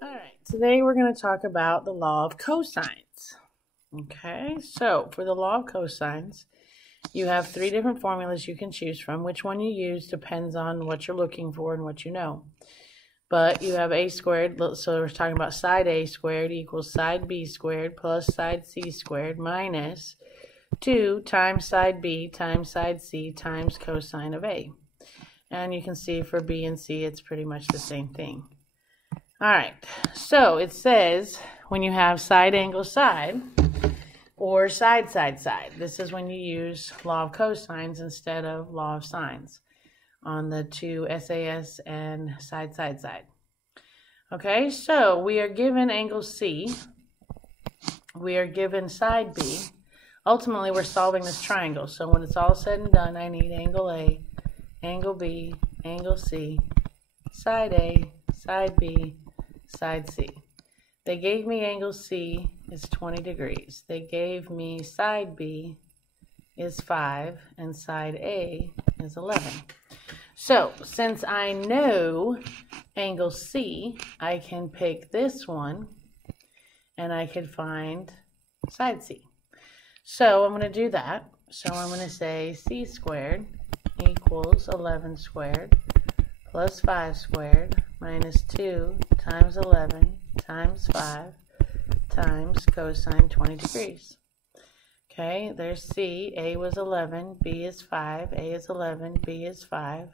All right, today we're going to talk about the law of cosines. Okay, so for the law of cosines, you have three different formulas you can choose from. Which one you use depends on what you're looking for and what you know. But you have a squared, so we're talking about side a squared equals side b squared plus side c squared minus 2 times side b times side c times cosine of a. And you can see for b and c, it's pretty much the same thing. All right, so it says when you have side angle side or side side side, this is when you use law of cosines instead of law of sines on the two SAS and side side side. Okay, so we are given angle C, we are given side B. Ultimately, we're solving this triangle, so when it's all said and done, I need angle A, angle B, angle C, side A, side B, side C. They gave me angle C is 20 degrees. They gave me side B is 5 and side A is 11. So since I know angle C, I can pick this one and I can find side C. So I'm going to do that. So I'm going to say C squared equals 11 squared plus 5 squared minus 2 times 11 times 5 times cosine 20 degrees. Okay, there's C. A was 11, B is 5, A is 11, B is 5,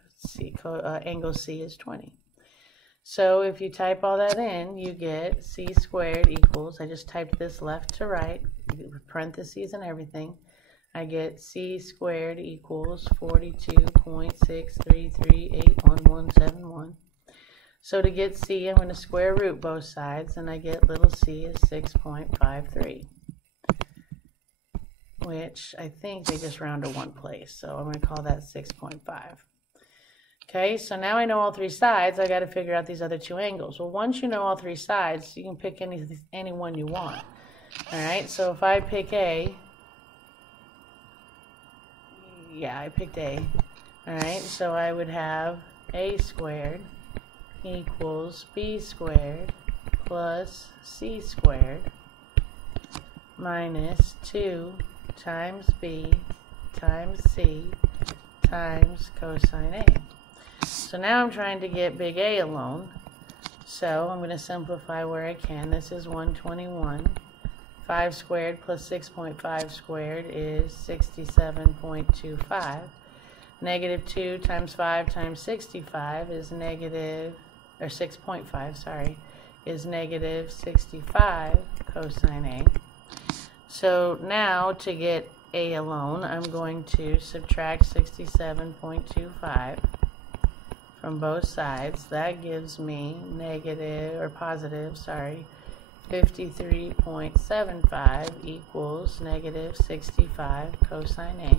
angle C is 20. So if you type all that in, you get C squared equals, I just typed this left to right, with parentheses and everything. I get C squared equals 42.6338171. So to get C, I'm going to square root both sides, and I get little c is 6.53, which I think they just round to one place, so I'm going to call that 6.5. Okay, so now I know all three sides. I got to figure out these other two angles. Well, once you know all three sides, you can pick any one you want. All right, so if I pick A, yeah, I picked A. All right, so I would have A squared equals B squared plus C squared minus 2 times B times C times cosine A. So now I'm trying to get big A alone. So I'm going to simplify where I can. This is 121. 5 squared plus 6.5 squared is 67.25. Negative 2 times 5 times 65 is negative, or 6.5, sorry, is negative 65 cosine A. So now to get A alone, I'm going to subtract 67.25 from both sides. That gives me negative, or positive, sorry, 53.75 equals negative 65 cosine A.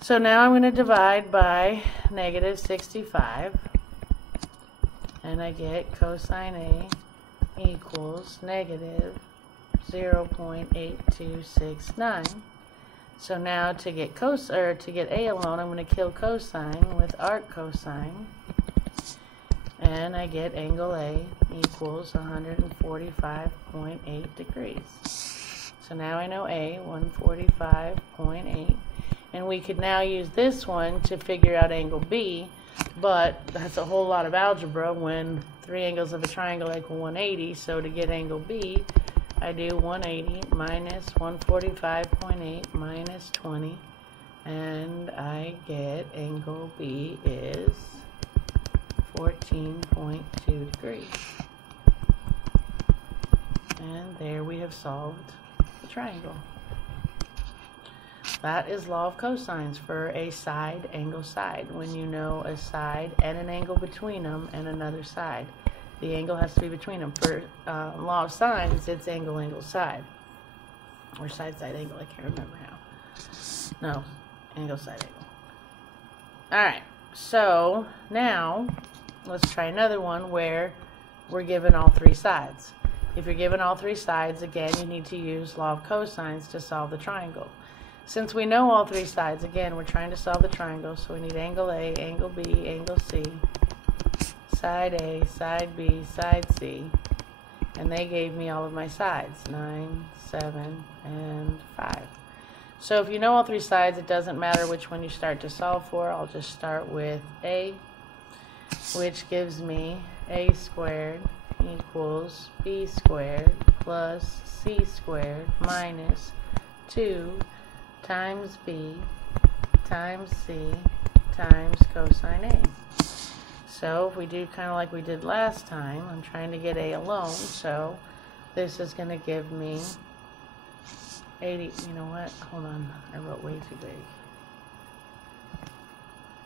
So now I'm going to divide by negative 65, and I get cosine A equals negative 0.8269. So now to get A alone, I'm going to kill cosine with arc cosine, and I get angle A equals 145.8 degrees. So now I know A, 145.8, and we could now use this one to figure out angle B, but that's a whole lot of algebra when three angles of a triangle equal 180. So to get angle B, I do 180 minus 145.8 minus 20, and I get angle B is 14.2 degrees. And there we have solved the triangle. That is law of cosines for a side angle side. When you know a side and an angle between them and another side, the angle has to be between them. For law of sines, it's angle angle side, or side side angle. I can't remember now. No, angle side angle. All right, so now let's try another one where we're given all three sides. If you're given all three sides, again, you need to use law of cosines to solve the triangle. Since we know all three sides, again, we're trying to solve the triangle, so we need angle A, angle B, angle C, side A, side B, side C, and they gave me all of my sides, 9, 7, and 5. So if you know all three sides, it doesn't matter which one you start to solve for. I'll just start with A, which gives me A squared equals B squared plus C squared minus 2 times B times C times cosine A. So if we do kind of like we did last time, I'm trying to get A alone, so this is going to give me 80, you know what, hold on, I wrote way too big.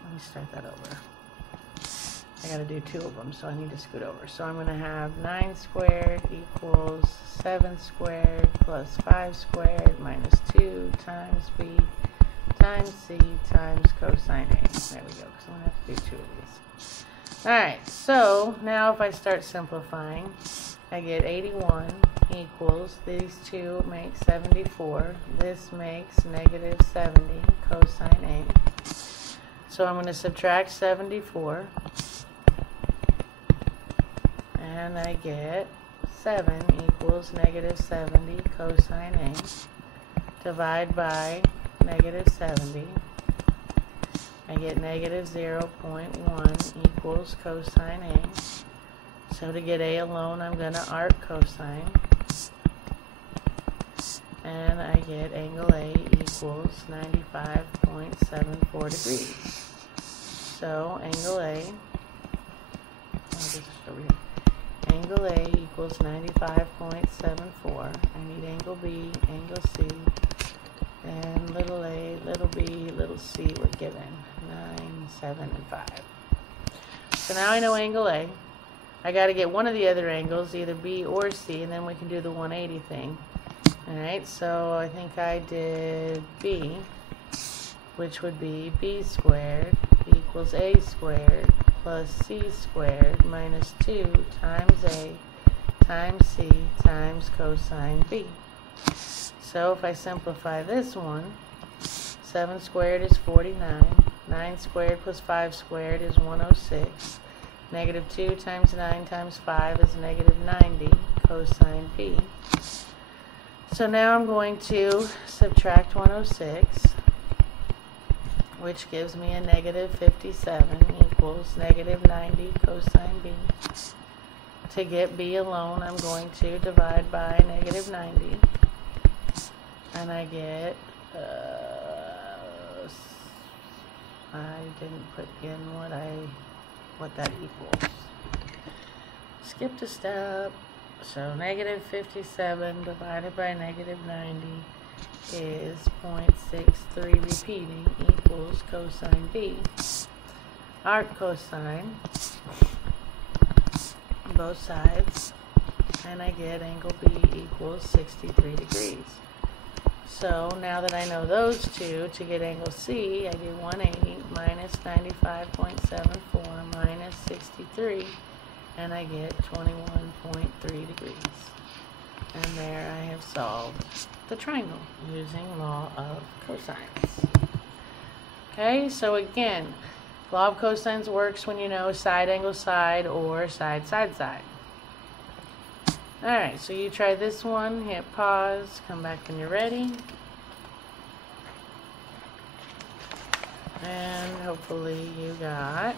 Let me start that over. I got to do 2 of them, so I need to scoot over. So I'm going to have 9 squared equals 7 squared plus 5 squared minus 2 times B times C times cosine A. There we go, because I'm going to have to do 2 of these. Alright, so now if I start simplifying, I get 81 equals, these two make 74, this makes negative 70 cosine A. So I'm going to subtract 74, and I get 7 equals negative 70 cosine A. Divide by negative 70. I get negative 0.1 equals cosine A. So to get A alone, I'm going to arc cosine. And I get angle A equals 95.74 degrees. So angle A, angle A equals 95.74. I need angle B, angle C, and little a, little b, little c were given. 9, 7, and 5. So now I know angle A. I got to get one of the other angles, either B or C, and then we can do the 180 thing. Alright, so I think I did B, which would be B squared equals A squared plus C squared minus 2 times A times C times cosine B. So if I simplify this one, 7 squared is 49, 9 squared plus 5 squared is 106, negative 2 times 9 times 5 is negative 90 cosine B. So now I'm going to subtract 106, which gives me a negative 57 equals negative 90 cosine B. To get B alone, I'm going to divide by negative 90. And I get, I didn't put in what that equals. Skipped a step. So negative 57 divided by negative 90 is 0.63 repeating equals cosine B. Arc cosine, both sides, and I get angle B equals 63 degrees. So now that I know those two, to get angle C, I do 180 minus 95.74 minus 63, and I get 21.3 degrees. And there I have solved the triangle using law of cosines. Okay, so again, law of cosines works when you know side angle side or side side side. Alright, so you try this one, hit pause, come back when you're ready. And hopefully you got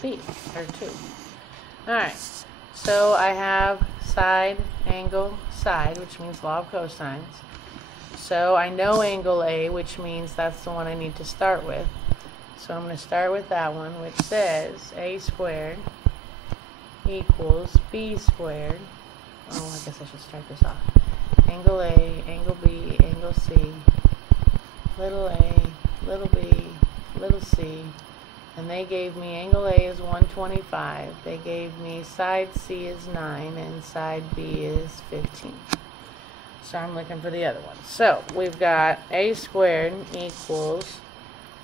B, or 2. Alright, so I have side, angle, side, which means law of cosines. So I know angle A, which means that's the one I need to start with. So I'm going to start with that one, which says A squared equals B squared. Oh, I guess I should start this off. Angle A, angle B, angle C, little a, little b, little c, and they gave me angle A is 125. They gave me side C is 9 and side B is 15. So I'm looking for the other one. So we've got A squared equals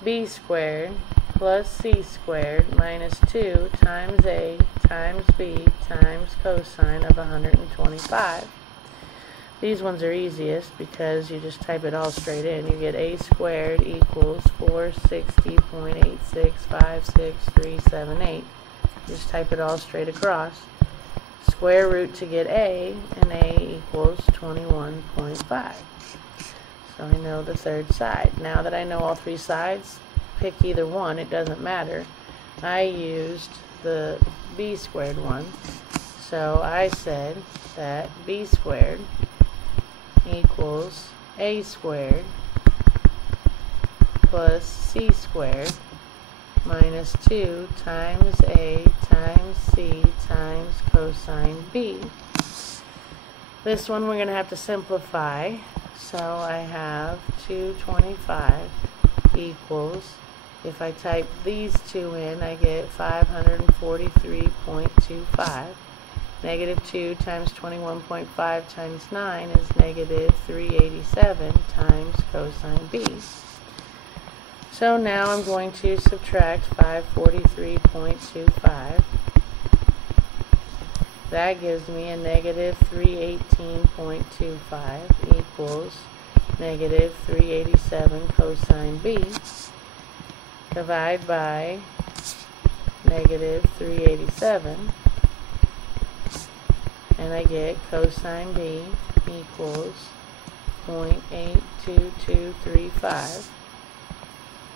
B squared plus C squared minus 2 times A times B times cosine of 125. These ones are easiest because you just type it all straight in. You get A squared equals 460.8656378. just type it all straight across. Square root to get A, and A equals 21.5. So I know the third side. Now that I know all three sides, pick either one, it doesn't matter. I used the B squared one. So I said that B squared equals A squared plus C squared minus 2 times A times C times cosine B. This one we're going to have to simplify. So I have 225 equals, if I type these two in, I get 543.25. Negative 2 times 21.5 times 9 is negative 387 times cosine B. So now I'm going to subtract 543.25. That gives me a negative 318.25 equals negative 387 cosine B. Divide by negative 387. And I get cosine B equals 0.82235.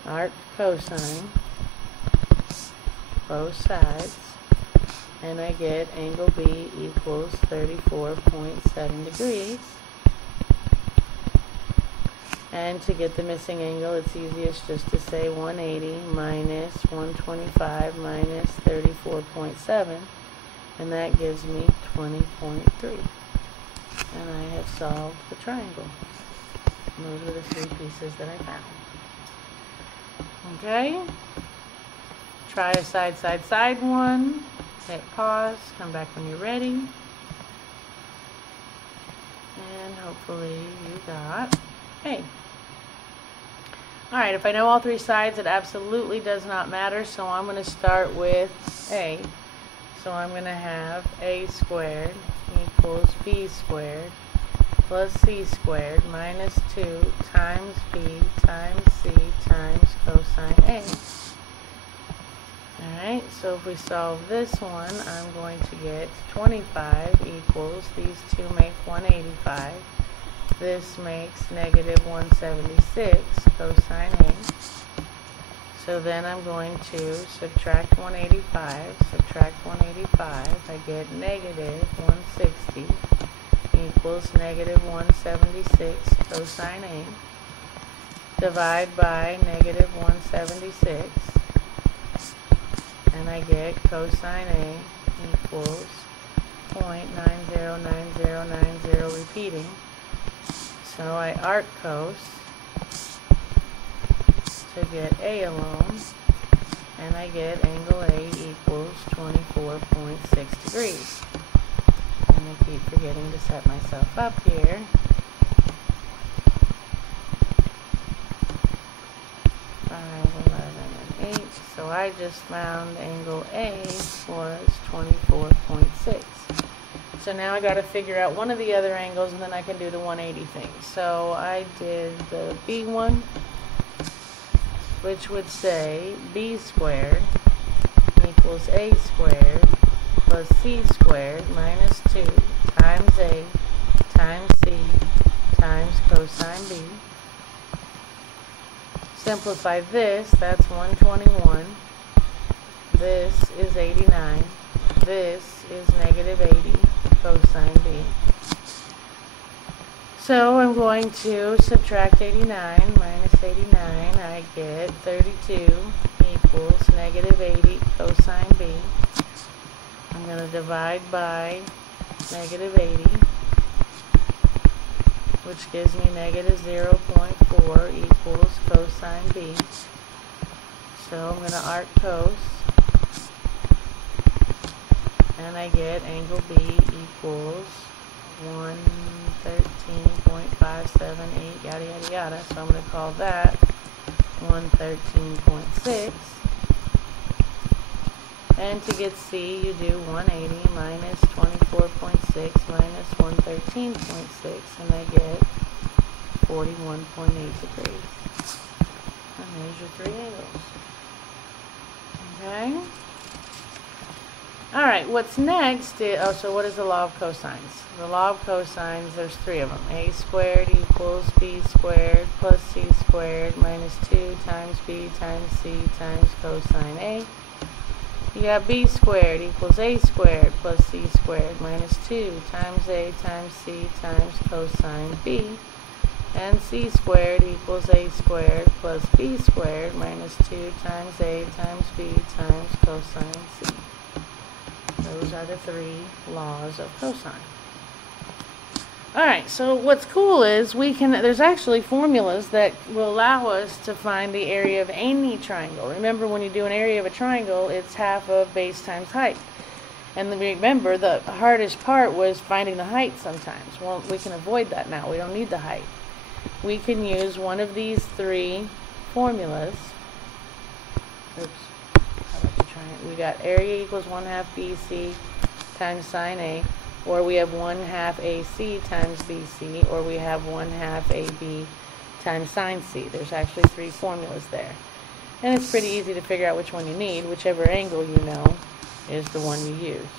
Arc cosine, both sides, and I get angle B equals 34.7 degrees. And to get the missing angle, it's easiest just to say 180 minus 125 minus 34.7. And that gives me 20.3. And I have solved the triangle. And those are the three pieces that I found. Okay? Try a side one. Hit pause. Come back when you're ready. And hopefully you got A. Alright, if I know all three sides, it absolutely does not matter. So I'm going to start with A. So I'm going to have A squared equals B squared plus C squared minus 2 times B times C times cosine A. Alright, so if we solve this one, I'm going to get 25 equals, these two make 185. This makes negative 176 cosine A. So then I'm going to subtract 185, I get negative 160 equals negative 176 cosine A. Divide by negative 176, and I get cosine A equals 0.909090 repeating. So I arc cos to get A alone, and I get angle A equals 24.6 degrees. And I keep forgetting to set myself up here. 5, 11, and 8. So I just found angle A was 24.6. So now I got to figure out one of the other angles, and then I can do the 180 thing. So I did the B one, which would say B squared equals A squared plus C squared minus 2 times A times C times cosine B. Simplify this, that's 121. This is 89. This is negative 80 cosine B. So I'm going to subtract 89 minus 89. I get 32 equals negative 80 cosine B. I'm going to divide by negative 80, which gives me negative 0.4 equals cosine B. So I'm going to arc cos, and I get angle B equals 113.578, yada yada yada. So I'm going to call that 113.6. And to get C, you do 180 minus 24.6 minus 113.6, and I get 41.8 degrees. And there's your three angles. Okay? All right, what's next is, so what is the law of cosines? The law of cosines, there's three of them. A squared equals b squared plus c squared minus 2 times b times c times cosine a. You got b squared equals a squared plus c squared minus 2 times a times c times cosine b. And c squared equals a squared plus b squared minus 2 times a times b times cosine c. Those are the three laws of cosine. Alright, so what's cool is there's actually formulas that will allow us to find the area of any triangle. Remember, when you do an area of a triangle, it's half of base times height. And remember, the hardest part was finding the height sometimes. Well, we can avoid that now. We don't need the height. We can use one of these three formulas. Oops. We got area equals 1/2 BC times sine A, or we have 1/2 AC times BC, or we have 1/2 AB times sine C. There's actually three formulas there. And it's pretty easy to figure out which one you need. Whichever angle you know is the one you use.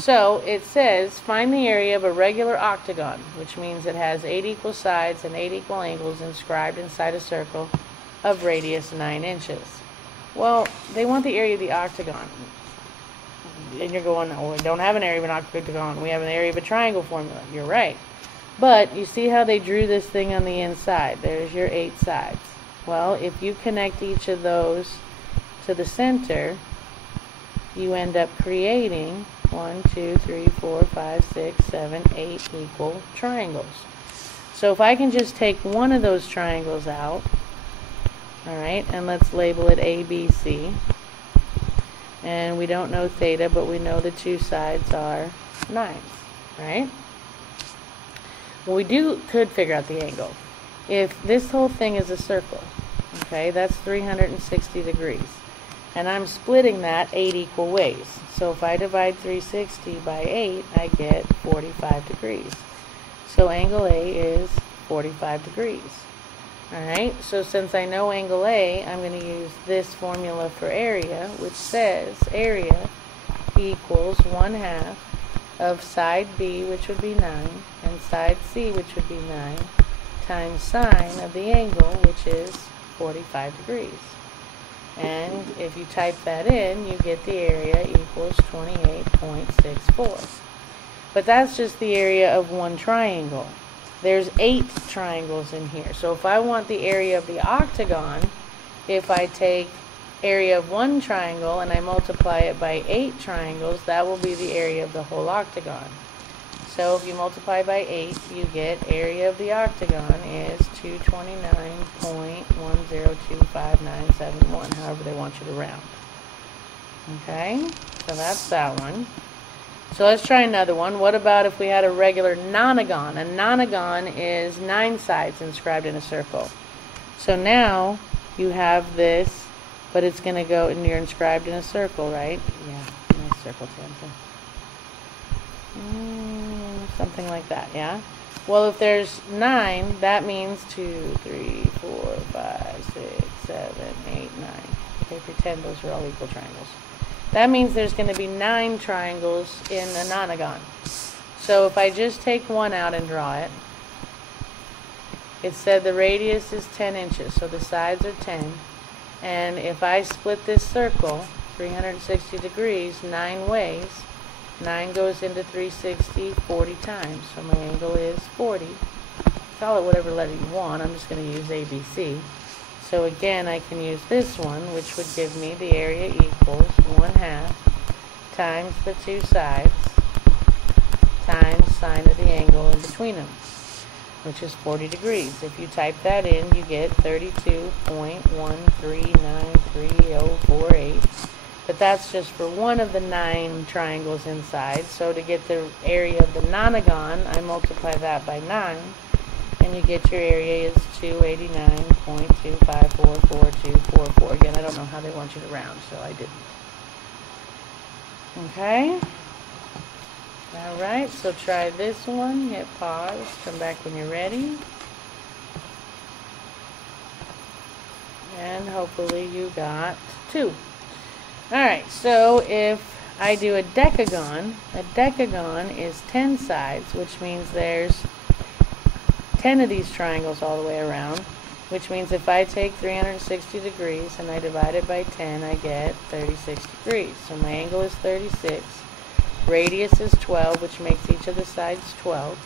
So it says, find the area of a regular octagon, which means it has 8 equal sides and 8 equal angles inscribed inside a circle of radius 9 inches. Well, they want the area of the octagon. And you're going, oh, we don't have an area of an octagon. We have an area of a triangle formula. You're right. But you see how they drew this thing on the inside? There's your 8 sides. Well, if you connect each of those to the center, you end up creating 1, 2, 3, 4, 5, 6, 7, 8 equal triangles. So if I can just take one of those triangles out, alright, and let's label it ABC. And we don't know theta, but we know the two sides are 9s, right? Well, we could figure out the angle. If this whole thing is a circle, okay, that's 360 degrees. And I'm splitting that 8 equal ways. So if I divide 360 by 8, I get 45 degrees. So angle A is 45 degrees. Alright, so since I know angle A, I'm going to use this formula for area, which says area equals 1/2 of side B, which would be 9, and side C, which would be 9, times sine of the angle, which is 45 degrees. And if you type that in, you get the area equals 28.64. But that's just the area of one triangle. There's 8 triangles in here. So if I want the area of the octagon, if I take area of one triangle and I multiply it by 8 triangles, that will be the area of the whole octagon. So if you multiply by 8, you get area of the octagon is 229.1025971, however they want you to round. Okay, so that's that one. So let's try another one. What about if we had a regular nonagon? A nonagon is 9 sides inscribed in a circle. So now you have this, but it's going to go, and you're inscribed in a circle, right? Yeah, nice circle, Tamsin. Something like that, yeah? Well, if there's 9, that means 2, 3, 4, 5, 6, 7, 8, 9. Okay, pretend those are all equal triangles. That means there's going to be 9 triangles in a nonagon. So if I just take one out and draw it, it said the radius is 10 inches, so the sides are 10. And if I split this circle, 360 degrees, 9 ways, 9 goes into 360 40 times, so my angle is 40. Call it whatever letter you want. I'm just going to use ABC. So again, I can use this one, which would give me the area equals 1/2 times the two sides times sine of the angle in between them, which is 40 degrees. If you type that in, you get 32.1393048. But that's just for one of the 9 triangles inside. So to get the area of the nonagon, I multiply that by 9, and you get your area is 289.2544244. Again, I don't know how they want you to round, so I didn't. Okay? Alright, so try this one. Hit pause. Come back when you're ready. And hopefully you got 2. Alright, so if I do a decagon. A decagon is 10 sides, which means there's 10 of these triangles all the way around, which means if I take 360 degrees and I divide it by 10, I get 36 degrees. So my angle is 36. Radius is 12, which makes each of the sides 12.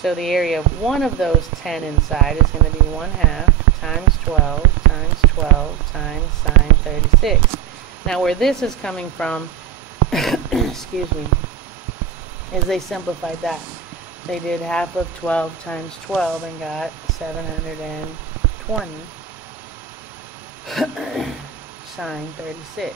So the area of one of those 10 inside is going to be 1/2 times 12 times 12 times sine 36. Now where this is coming from, excuse me, is they simplified that. They did half of 12 times 12 and got 720 sine 36.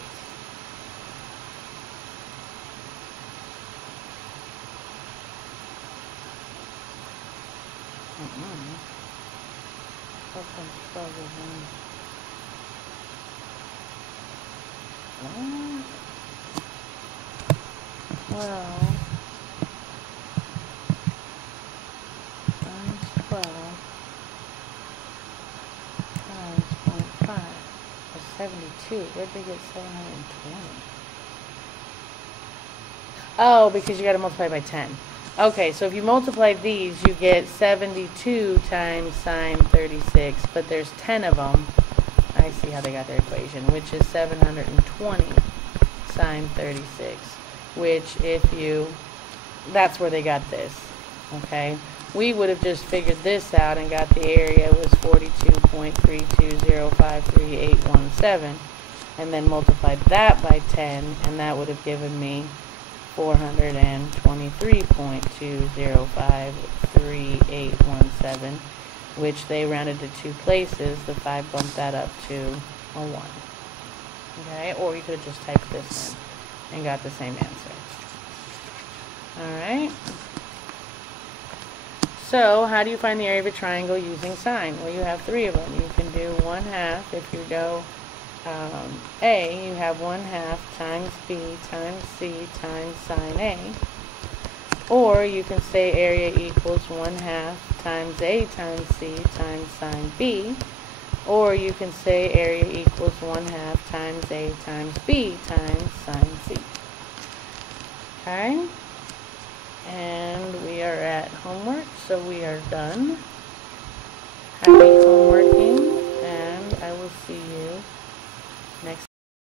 Well, times 12 times 0.5 is 72. Where'd they get 720? Oh, because you got to multiply by 10. Okay, so if you multiply these, you get 72 times sine 36, but there's 10 of them. I see how they got their equation, which is 720 sine 36, which that's where they got this, okay? We would have just figured this out and got the area was 42.32053.817, and then multiplied that by 10, and that would have given me 423.2053817, which they rounded to 2 places. The 5 bumped that up to a 1. Okay, or you could have just typed this in and got the same answer. Alright. So, how do you find the area of a triangle using sine? Well, you have 3 of them. You can do 1/2. If you go A, you have 1/2 times B times C times sine A. Or you can say area equals 1/2 times A times C times sine B. Or you can say area equals 1/2 times A times B times sine C. Okay? And we are at homework, so we are done. Happy homeworking, and I will see you